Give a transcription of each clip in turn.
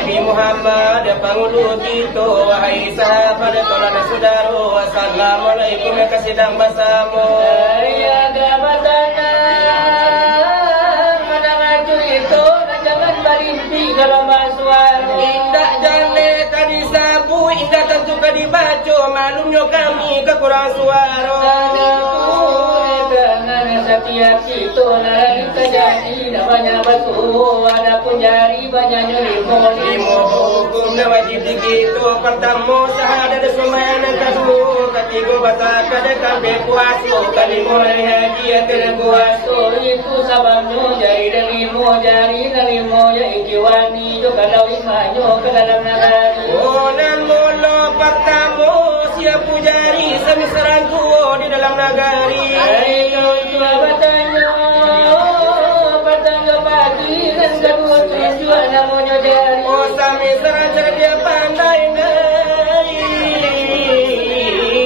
Nabi Muhammad pangulu kita wahai sahabat tolong saudara wassalamualaikum ya kasidang basamu ya gabatana manangaju itu jangan barimpi kalau masuara indah jane tadi sabu indah tentu kadi baca malumnya kami kekurang suara setiap itu lari terjadi namanya batu ada pun jari banyaknya limo hukum dan wajib begitu pertama syahadat semana kedua ketiga batal kada berpuasa kali mulai haji terpuasa itu sababnya jari dan limo jari jiwani jo kalau imanyo ke dalam negara nan mula pertama siap pujari semisaran tua di dalam negari ayo Patanya pagi dan kedua tujuan namanya jari oh sami seraja dia pandai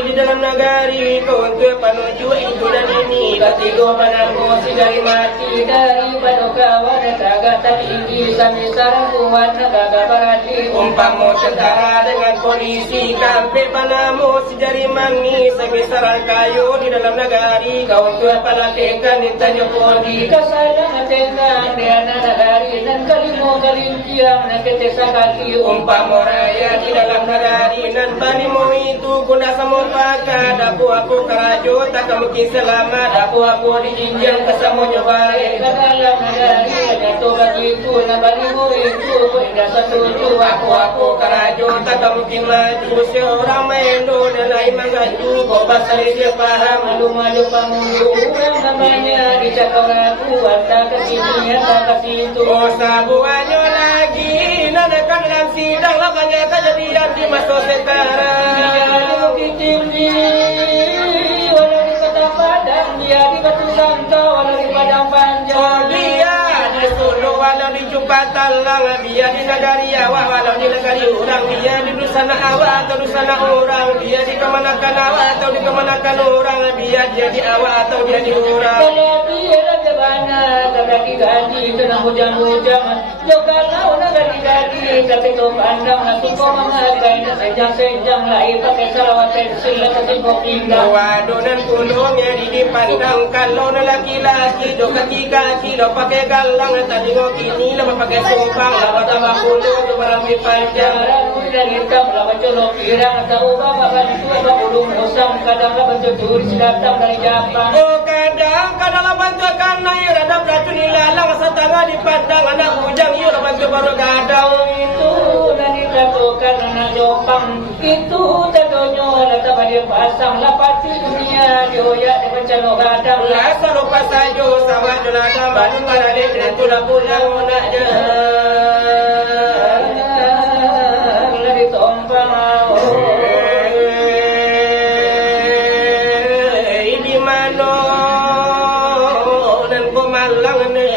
di dalam negari untuk panuju itu dan ini ketiga panamu si dari mati daripada kawan tagata tinggi sami sarang kuat naga berhati umpamu tentara dengan polisi kampe panamu si jari mangi sami sarang kayu di dalam negari kau tua palatekan ditanya podi kasalang tenang di anak negari dan kalimo kalimpiang nak ketesa kaki umpamu raya di dalam negari dan panimu itu guna semua pakai dapu aku kerajo tak mungkin selamat dapu aku dijinjang kesamunya baik ke dalam negari jatuh kaki itu nabanimu itu indah setuju aku kerajo tak mungkin maju seorang mendo dan lain mengaju kau pasal dia paham malu pamulu namanya dicakap aku tak kesini tak kesitu oh sabuannya lagi nanakan dalam sidang makanya kejadian di masa sekarang tinggi walau di kota Padang dia di Batu Sangka walau di Padang Panjang oh dia di Solo walau di Jupatan Lang dia di negari awak walau di negari orang dia di dusana awak atau dusana orang dia di kemanakan awak atau di kemanakan orang dia di awak atau dia di orang kalau dia ada mana tapi gaji kena hujan-hujan jokalau negari gaji tapi tu pandang nasi kau mengakai sejam lain pakai salawat sila ketimpa pindah wadonan tulungnya dipandang kalau lelaki-laki do kaki-kaki do pakai galang tadi ngokini lama pakai sumpang lama tambah puluh do berambil panjang rambut dan hitam lama colok pirang tahu bapak bantu abang ulung usang kadang lama tutur datang dari Jepang oh kadang lama bantu karena radam racun ilalang setengah dipandang anak bujang yuk lama bantu baru kadang itu dan dikatakan anak Jepang itu tentunya datang dia pasang lapati dunia dioyak di bencana gadang rasa lupa saja sawah jenazah baru mana dia dan tulah pulang nak je lari tompang di mana dan pemalang ni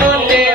Boleh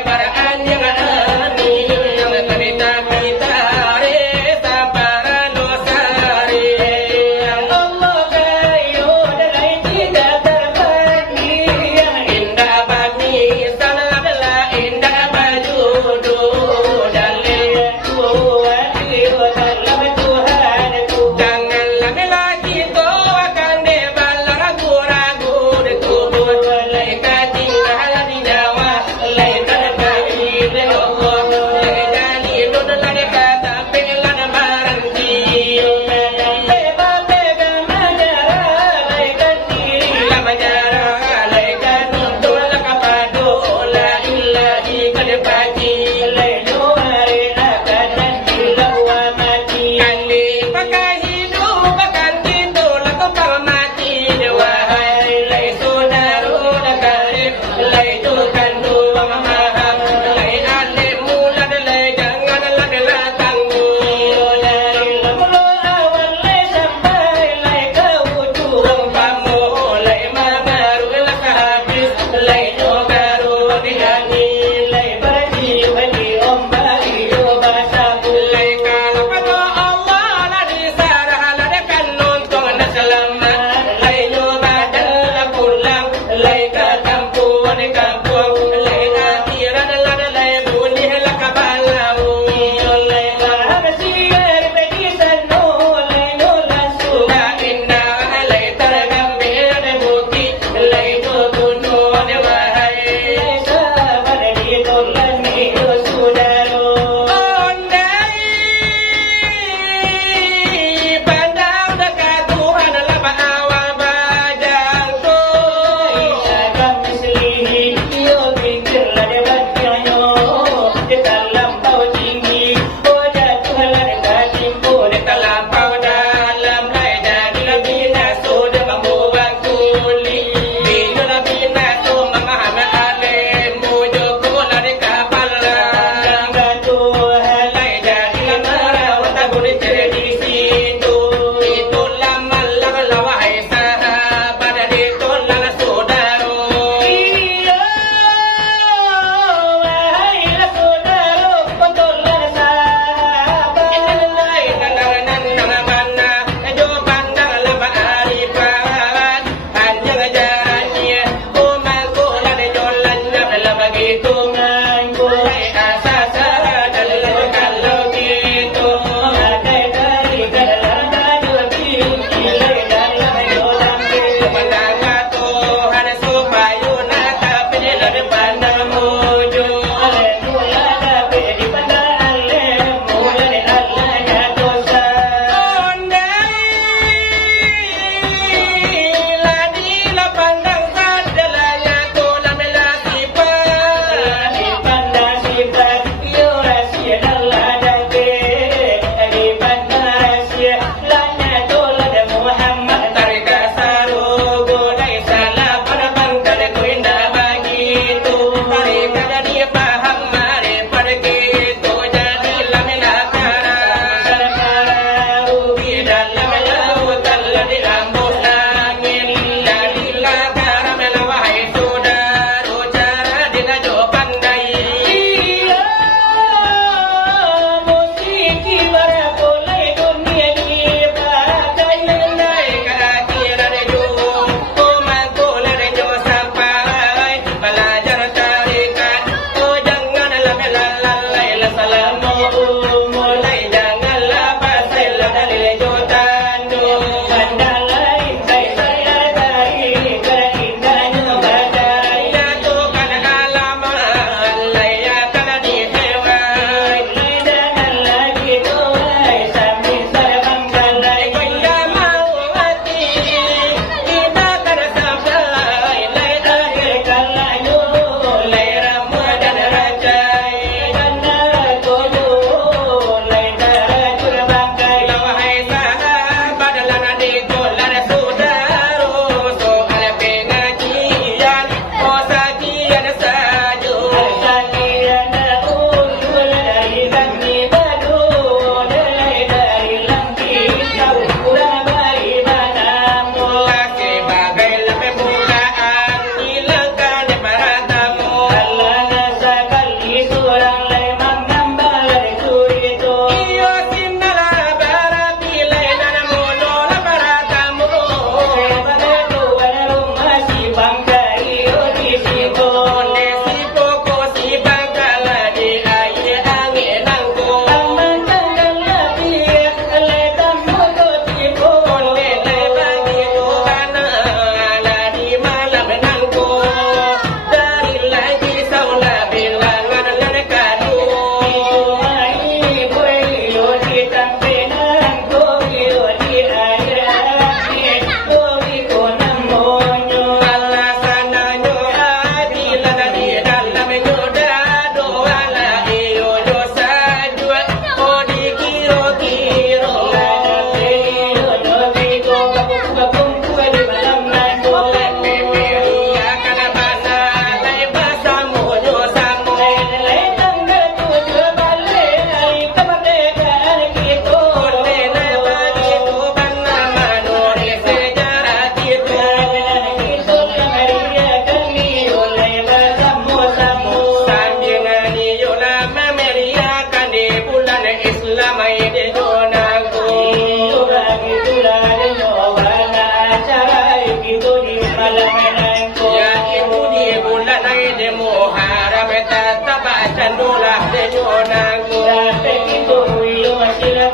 Ameta taba candula senyo nang kura tekitu yo masira